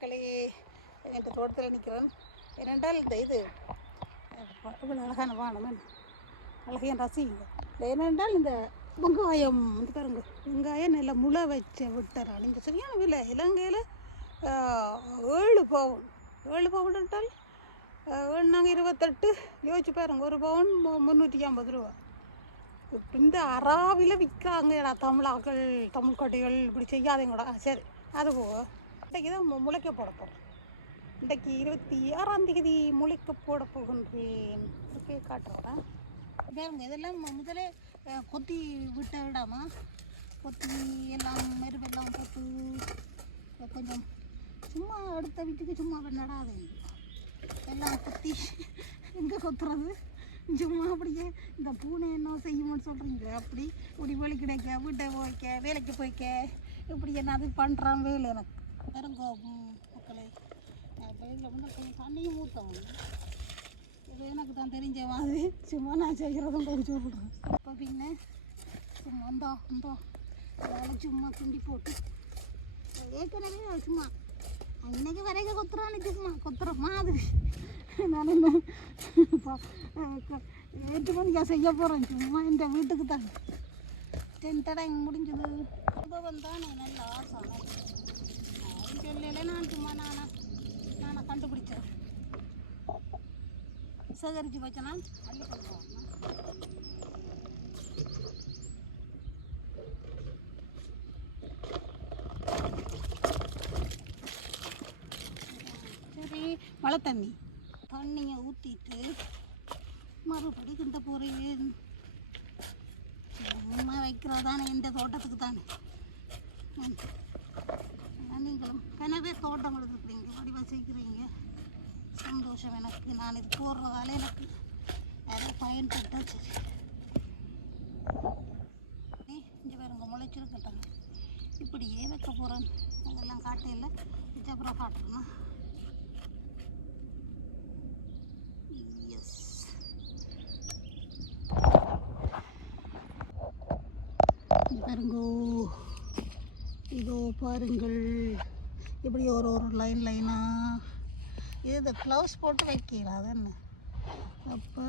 மக்களே எங்கள் தோட்டத்தில் நிற்கிறேன் ஏனென்றால் இந்த இது இவ்வளோ அழகான வானம் அழகையும் ரசிங்க. ஏனென்றால் இந்த வெங்காயம் வந்து பாருங்க வெங்காயம் நல்லா முளை வச்சு விட்டுறான் இந்த சரியான விலை. இலங்கையில் ஏழு பவுன். ஏழு பவுன் என்றால் நாங்கள் இருபத்தெட்டு யோசிச்சு பாருங்க ஒரு பவுன் முந்நூற்றி ஐம்பது ரூபா. இந்த அறாவில் விற்கிறாங்கடா தமிழாக்கள் தமிழ் கொட்டைகள் இப்படி செய்யாதீங்கடா. சரி அது போக இன்றைக்கு தான் முளைக்க போட போகிறேன் இன்றைக்கு இருபத்தி ஆறாம் தேதி முளைக்க போட போகின்றேன். ஓகே காட்டுறேன் பாருங்க இதெல்லாம் முதலே கொத்தி விட்ட விடாமா கொத்தி எல்லாம் மெருவெல்லாம் போட்டு கொஞ்சம் சும்மா அடுத்த வீட்டுக்கு சும்மா நடாதீங்க எல்லாம் கொத்தி எங்கே கொத்துறது? சும்மா அப்படியே இந்த பூனை என்ன செய்யும்னு சொல்கிறீங்க அப்படி? இப்படி வேலை கிடைக்க வீட்டை போய்க்க வேலைக்கு போய்க்க இப்படி என்ன அது பண்ணுறான் வேலை எனக்கு. பாருங்க மக்களே வந்து கொஞ்சம் தண்ணியும் ஊற்றும் இது எனக்கு தான் தெரிஞ்ச மாதிரி சும்மா நான் செய்கிறதும் கொஞ்சம் விடுறேன் இப்போ பின்ன சும்மா இந்தா இந்தா அதெல்லாம் சும்மா துண்டி போட்டு ஏற்கனவே சும்மா இன்னைக்கு வரைக்கும் கொத்துறான்னு சும்மா கொத்துற மாதிரி நான் என்ன மணிக்கா செய்ய போகிறேன் சும்மா இந்த வீட்டுக்கு தான் டென் இங்கே முடிஞ்சது ரொம்ப வந்தானே நல்ல ஆசை அது சொல்லல நான் சும்மா நானா கண்டுபிடிச்சார் சேகரித்து வச்சனா அள்ளி சரி மழை தண்ணி தண்ணியை ஊற்றிட்டு மறுபடி கிண்ட போகிறேன் சும்மா வைக்கிறதானே இந்த தோட்டத்துக்கு தானே நீங்களும் எனவே தோட்டம் கொடுத்துருக்குறீங்க வடிவா சேர்க்குறீங்க. சந்தோஷம் எனக்கு. நான் இது போடுறதால எனக்கு நிறைய பயன்பட்டா சரி இங்கே பாருங்க முளைச்சிருக்கட்டாங்க இப்படியே வைக்க போகிறேன் அதெல்லாம் காட்டையில் வச்சு அப்புறம் காட்டுறேன்னா எஸ் பாருங்கோ. இதோ பாருங்கள் இப்படி ஒரு ஒரு லைன் லைனாக இது இந்த க்ளவுஸ் போட்டு வைக்கலாம் அதானே அப்போ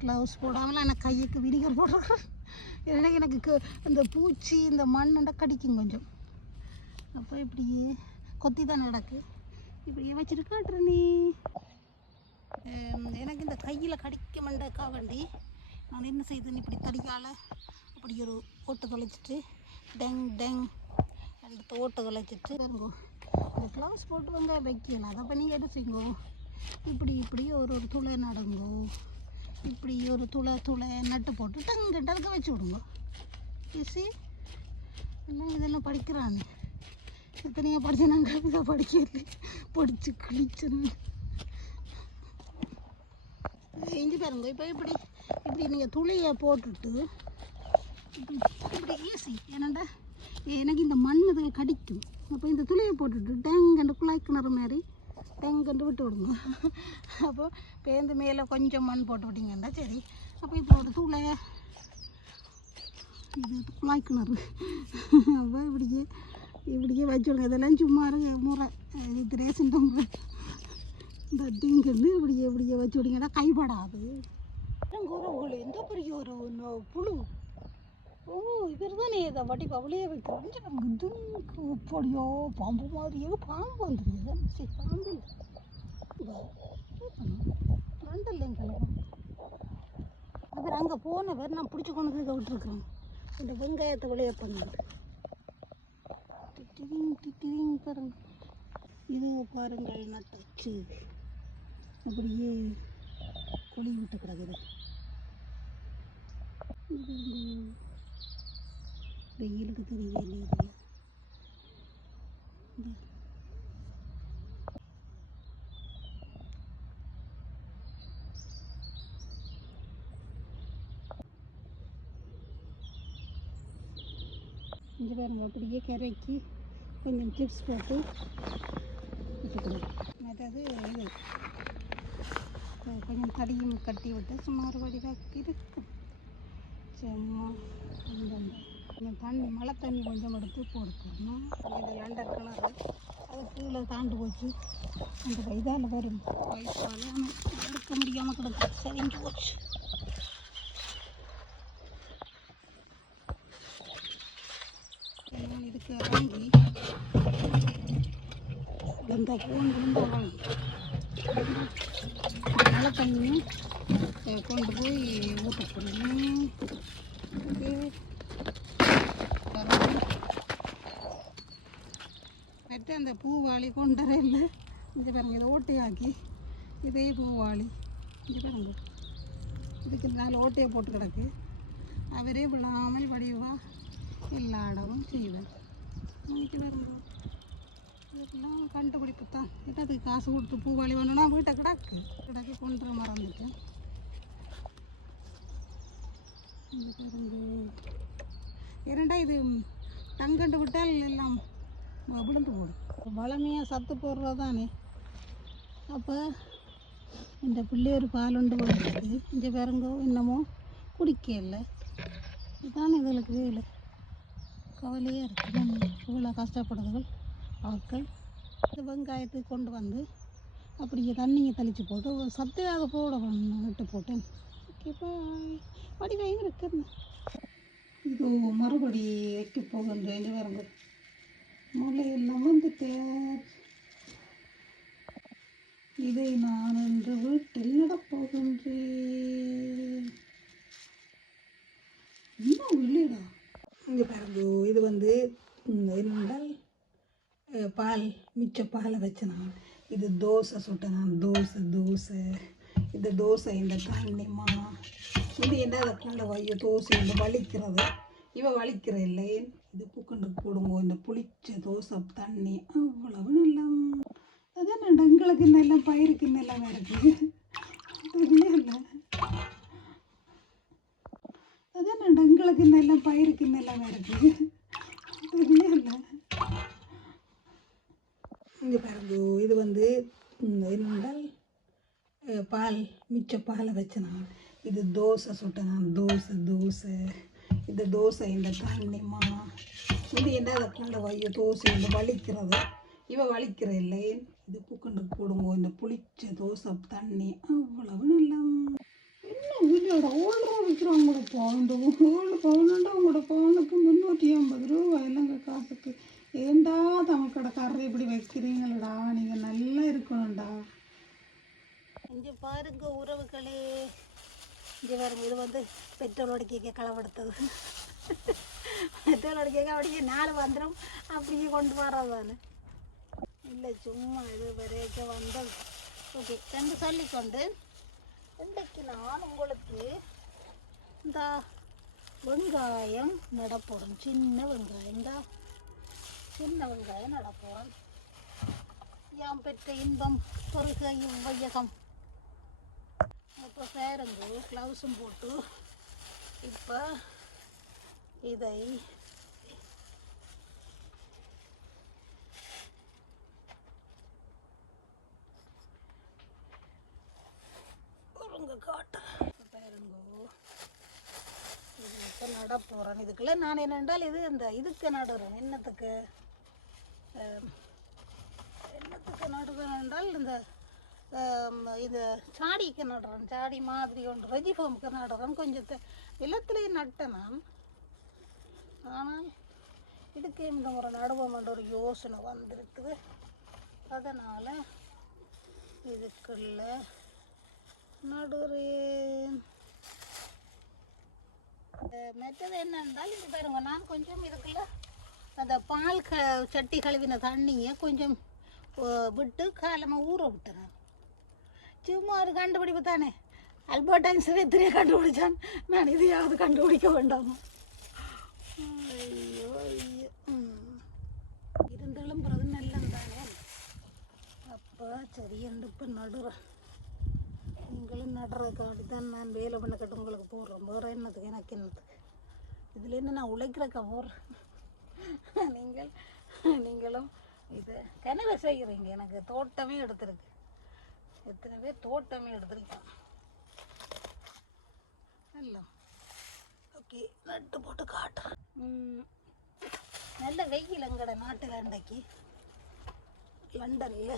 க்ளவுஸ் போடாமல் நான் கையுக்கு வினிகர் போடுறேன் ஏன்னா எனக்கு இந்த பூச்சி இந்த மண்ணண்டை கடிக்கும் கொஞ்சம். அப்போ இப்படியே கொத்தி தான் நடக்கு. இப்படியே வச்சுட்டு காட்டுற நீ எனக்கு இந்த கையில் கடிக்க மண்டக்கா வண்டி நான் என்ன செய்தேன்னு இப்படி தடியால் அப்படி ஒரு ஓட்டை தொலைச்சிட்டு டெங் டெங் ரெண்டு ஓட்டை தொலைச்சிட்டு பாருங்கோ இந்த க்ளவுஸ் போட்டு வந்து வைக்கலாம் அதை பண்ணி எடுத்துங்கோ இப்படி இப்படி ஒரு ஒரு துளை நடங்கோ. இப்படி ஒரு துளை துளை நட்டு போட்டு டங்குட்டு அதுக்கு வச்சு விடுங்க. ஈஸி எல்லாம் இதெல்லாம் படிக்கிறாங்க எத்தனையோ படித்தேன் நான் கவிதை படிக்கிறது படித்து கிழிச்சேன் இஞ்சி பாருங்க இப்போ இப்படி இப்படி நீங்கள் துளியை போட்டுட்டு இப்படி இப்படி ஈஸி ஏன்னாண்டா எனக்கு இந்த மண் இதில் கடிக்கும். அப்போ இந்த துளியை போட்டுட்டு டேங்கண்டு குழாய் கிணறு மாதிரி டேங்கண்டு விட்டு விடுங்க. அப்போ பேருந்து மேலே கொஞ்சம் மண் போட்டு விட்டிங்கண்டா சரி. அப்போ இப்போ ஒரு தூளை இது குழாய் கிணறு. அப்போ இப்படியே இப்படியே வச்சு விடுங்க. இதெல்லாம் சும்மா இருங்க முறை. இது ரேஷன் முறை இந்த டிங்கன்னு இப்படியே இப்படியே வச்சு விடுங்கடா கைப்படாது. ஒரு எந்த பெரிய ஒரு புழு? ஓ இவர் தானே இதை வட்டி பவளையே வைக்கிறோம் துங்கு எப்படியோ பாம்பு மாதிரியோ பாம்பு வந்துருக்குது சரி பாம்பு மண்டல்லைங்க அவர் அங்கே போனவர் நான் பிடிச்சி கொண்டு வந்து விட்டுருக்குறேன். இந்த வெங்காயத்தை விளைய பண்ணது டிட்டிங் டிட்டிங் பாருங்க. இது பாருங்கள் நட்டுச்சு அப்படியே குழி விட்டு கிடக்குது. இது வெயிலுக்கு தெரியவே இல்லையா? இந்த. பாருங்க அப்படியே கரைக்கி கொஞ்சம் சிப்ஸ் போட்டு வச்சுக்கணும் அதாவது இது கொஞ்சம் தடியும் கட்டி விட்டு சுமார் வடிவாக இருக்கும். சும்மா இந்த இந்த தண்ணி மழை தண்ணி கொஞ்சம் எடுத்து போடுக்கணும் இது லண்டன் கலர் அது கீழே தாண்டு போச்சு. அந்த இதால் வரும் வயசால எடுக்க முடியாமல் கிடக்கு. சரிஞ்சு போச்சு. நான் இதுக்கு இறங்கி இந்த ஃபோன் மழை தண்ணி கொண்டு போய் ஊற்ற போகிறேன் அந்த பூவாளி கொண்டரை இல்லை இங்கே பாருங்கள் இதை ஓட்டையாக்கி இதே பூவாளி. இங்கே பாருங்க. இதுக்கு நாலு ஓட்டையை போட்டு கிடக்கு. அவரே விழாமல் வடிவா எல்லா இடமும் செய்வார். இன்னைக்கு பாருங்க. இதெல்லாம் கண்டுபிடிப்பு தான் அதுக்கு காசு கொடுத்து பூவாளி வேணும்னா வீட்டை கிடக்கு. கிடக்கு கொண்டு மறந்துட்டேன் இங்க பாருங்க. இரண்டா இது தங்கண்டு விட்டால் எல்லாம் விழுந்து போடும். வளமையாக சத்து போடுறது தானே அப்போ இந்த பிள்ளை ஒரு பால் உண்டு போடுறது இந்த பிறங்கோ இன்னமும் குடிக்கல. இதுதான் இதுகளுக்கு வேலை. கவலையாக இருக்குது நம்ம இவ்வளோ கஷ்டப்படுதுகள் ஆட்கள் இந்த வெங்காயத்துக்கு கொண்டு வந்து அப்படியே தண்ணியை தெளித்து போட்டு ஒரு சத்தையாக போட விட்டு போட்டேன். இப்போ வடிவாயும் இருக்குது இது மறுபடி வைக்க போகின்றேன் பாருங்க. முளையெல்லாம் வந்துட்டேன் இதை நான் என்று வீட்டில் நடப்போகின்றேன். இன்னும் இல்லைடா இங்கே பாருங்க இது வந்து என்னென்றால் பால் மிச்ச பாலை வச்சு நான் இது தோசை சுட்டேன் நான் தோசை தோசை. இந்த தோசை இந்த தண்ணிமா இது என்ன அதை கொண்ட வையோ தோசை இந்த வலிக்கிறது. இவன் வலிக்கிற இல்லை இது குக்கண்டு போடுங்க இந்த புளிச்ச தோசை தண்ணி அவ்வளவு நல்லா. அதான் எங்களுக்கு எல்லாம் பயிருக்கு இன்னெல்லாம் இருக்குது அதான் எங்களுக்கு எல்லாம் பயிருக்கு இன்னெல்லாம் இருக்குது இங்கே பாருங்க இது வந்து என்னென்றால் பால் மிச்ச பாலை வச்சு நான் இது தோசை சுட்டேன். தோசை தோசை. இந்த தோசை இந்த தண்ணிமா இது என்ன? அதை கொண்ட வைய தோசை இந்த வலிக்கிறது. இவ வலிக்கிற இல்லை. இது குக்கண்டு போடுங்க. இந்த புளிச்ச தோசை தண்ணி அவ்வளவு நல்லா என்ன வீட்டோட ஓல்டு போகணும் பவுண்டு ஓல்டு பவுனுண்டா அவங்களோட பவுனுக்கு முந்நூற்றி ஐம்பது ரூபா இல்லைங்க காசுக்கு. ஏண்டா தமிழ்கடை கரை இப்படி வைக்கிறீங்களடா? நீங்கள் நல்லா இருக்கணும்டா. இங்கே பாருங்க உறவுகளே. இங்கே பாருங்க இது வந்து பெட்ரோல் கேக்க களவெடுத்தது. பெட்ரோல் அடிக்க அப்படியே நாலு வந்துடும் அப்படியே கொண்டு வர்றதானே இல்லை சும்மா இது வரைக்கும் வந்தது. ஓகே ரெண்டு சொல்லிக்கொண்டு. இன்றைக்கு நான் உங்களுக்கு இந்த வெங்காயம் நடப்போகிறோம் சின்ன வெங்காயம் இந்த. சின்ன வெங்காயம் நடப்போகிறோம் யாம் பெற்ற இன்பம் பொருக இவ்வையகம். அப்போ சேருங்க க்ளவுஸும் போட்டு இப்போ இதை ஒருங்க காட்டு. நட போகிறேன் இதுக்குள்ள நான் என்னென்றால் இது இந்த இதுக்கு நடுறேன். என்னத்துக்கு? என்னத்துக்கு நடுறேன் என்றால் இந்த இது சாடிக்கு நடுறேன். சாடி மாதிரி ஒன்று வெஜிஃபார்முக்கு நடுறேன். கொஞ்சம் நிலத்திலே நட்டேன் நான். ஆனால் இதுக்கு இந்த ஒரு நடுவோம்ன்ற ஒரு யோசனை வந்திருக்குது. அதனால் இதுக்குள்ள நடுறேன். மெத்தது என்ன என்னென்றால் இது பாருங்க நான் கொஞ்சம் இதுக்குள்ள அந்த பால் க சட்டி கழுவின தண்ணியை கொஞ்சம் விட்டு காலமாக ஊற விட்டுறேன். சும்மா ஒரு கண்டுபிடிப்பு தானே. அல்பர்ட் ஐன்ஸ்டைன் எத்தனையோ கண்டுபிடிச்சான். நான் இதையாவது கண்டுபிடிக்க வேண்டாமா? ஐயோ ஐயோ. இருந்தாலும் பிறகு நல்லம் தானே. அப்பா சரி இப்போ நடுறேன் நீங்களும் நடுறதுக்காண்டி தான் நான் வேலை பண்ண கட்டு உங்களுக்கு போடுறேன். வேறு என்னத்துக்கு எனக்கு என்னது? இதில் என்ன நான் உழைக்கிறக்கா போடுறேன். நீங்கள் நீங்களும் இது கனவை செய்கிறீங்க எனக்கு தோட்டமே எடுத்துருக்கு. எத்தனை பேர் தோட்டமே எடுத்துருக்கான். எல்லாம். ஓகே நட்டு போட்டு காட்டுறேன். நல்ல வெயில் எங்கட நாட்டில் அன்றைக்கு லண்டனில்.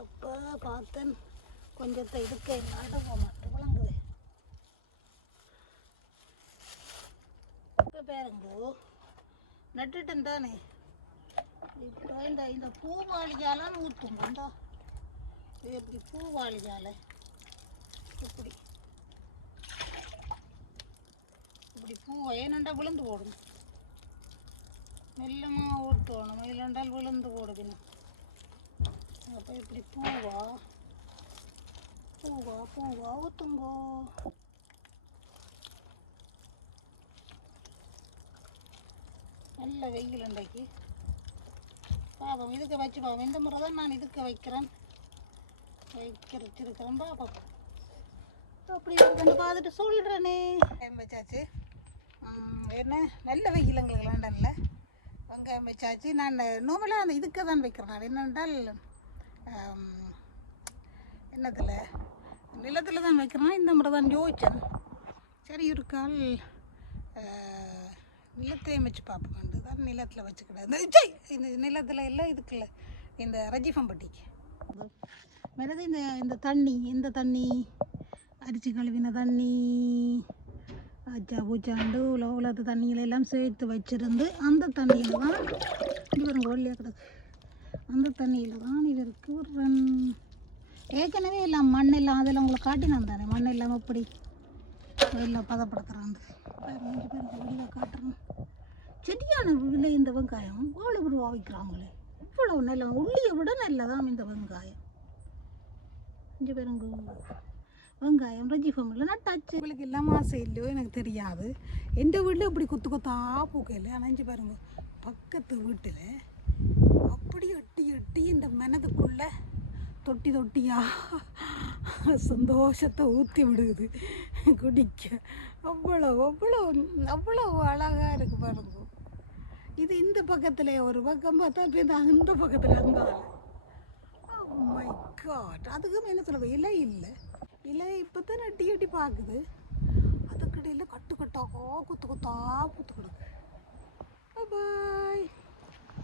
அப்போ பார்த்தேன் கொஞ்சத்தை இதுக்கு நடுவ மட்டும் விளங்குது இப்போ பேருங்கோ நட்டுட்டேன் தானே. இப்போ இந்த இந்த பூவாளிஜாலாம் ஊற்றும் வந்தா. இது எப்படி பூவாளிஜால இப்படி. இப்படி பூவை ஏனண்டா விழுந்து போடும். மெல்லமாக ஊற்றணும் இல்லைண்டால் விழுந்து போடுதுன்னு. அப்போ இப்படி பூவா? பூவா பூவா ஊற்றுங்கோ நல்ல வெயில் இன்றைக்கு பாப்போம் இதுக்கு வச்சு பாப்போம் இந்த முறை தான் நான் இதுக்கு வைக்கிறேன். வைக்கிற வச்சிருக்கிறேன் பாப்போம் அப்படி பார்த்துட்டு சொல்கிறேனே வெங்காயம் வச்சாச்சு. என்ன? நல்ல வெயில் எங்களுக்கு லண்டனில் வெங்காயம் வச்சாச்சு. நான் நோமலாக அந்த இதுக்கு தான் வைக்கிறேன் நான். என்னென்றால் என்னத்தில் நிலத்தில் தான் வைக்கிறேன். இந்த முறை தான் யோசிச்சேன். சரி ஒரு கால் அஹ், நிலத்தையும் வச்சு பார்ப்போம். தான் நிலத்தில் வச்சுக்கிட்டேன் இந்த இந்த நிலத்தில் எல்லாம் இதுக்குள்ள இந்த ரஜிஃபம்பட்டிக்கு. மனது இந்த இந்த தண்ணி இந்த தண்ணி அரிசி கழுவின தண்ணி ஆச்சா பூச்சாண்டு உலக உலகத்து தண்ணிகளை எல்லாம் சேர்த்து வச்சிருந்து அந்த தண்ணியில் தான் இவர் ஒல்லியாக கிடக்கு. அந்த தண்ணியில் தான் இவருக்கு ஒரு ரெண்- ஏற்கனவே எல்லாம் மண் எல்லாம் அதெல்லாம் உங்களை காட்டினான் தானே மண் இல்லாமல் எப்படி? எல்லாம் பதப்படுத்துகிறாங்க வெளியில் காட்டுறோம் செடியான விலை இந்த வெங்காயம் அவ்வளோ ரூபா வைக்கிறாங்களே இவ்வளோ நல்ல உள்ளியை விட நல்லதான் இந்த வெங்காயம். இங்கே பாருங்க வெங்காயம் ரஜி ஃபேமிலியில் நட்டாச்சு. உங்களுக்கு இல்லாமல் ஆசை இல்லையோ எனக்கு தெரியாது. எந்த வீட்டில் இப்படி கொத்து கொத்தா பூக்கையில் அணைஞ்சு பாருங்க. பக்கத்து வீட்டில் அப்படி எட்டி எட்டி இந்த மனதுக்குள்ளே தொட்டி தொட்டியா சந்தோஷத்தை ஊற்றி விடுது. குடிக்க. அவ்வளோ அவ்வளோ அவ்வளோ அழகாக இருக்கு பாருங்க. இது இந்த பக்கத்தில் ஒரு பக்கம் பார்த்தா இப்ப இந்த அந்த பக்கத்தில் அந்த மை காட் oh அதுக்கும் என்ன சொல்லுங்க இலை இல்லை. இல்லை இப்போ தான் எட்டி அட்டி பார்க்குது அதுக்கடையில் கட்டு கட்டாக குத்து குத்தா குத்து கிடக்கு. பாய்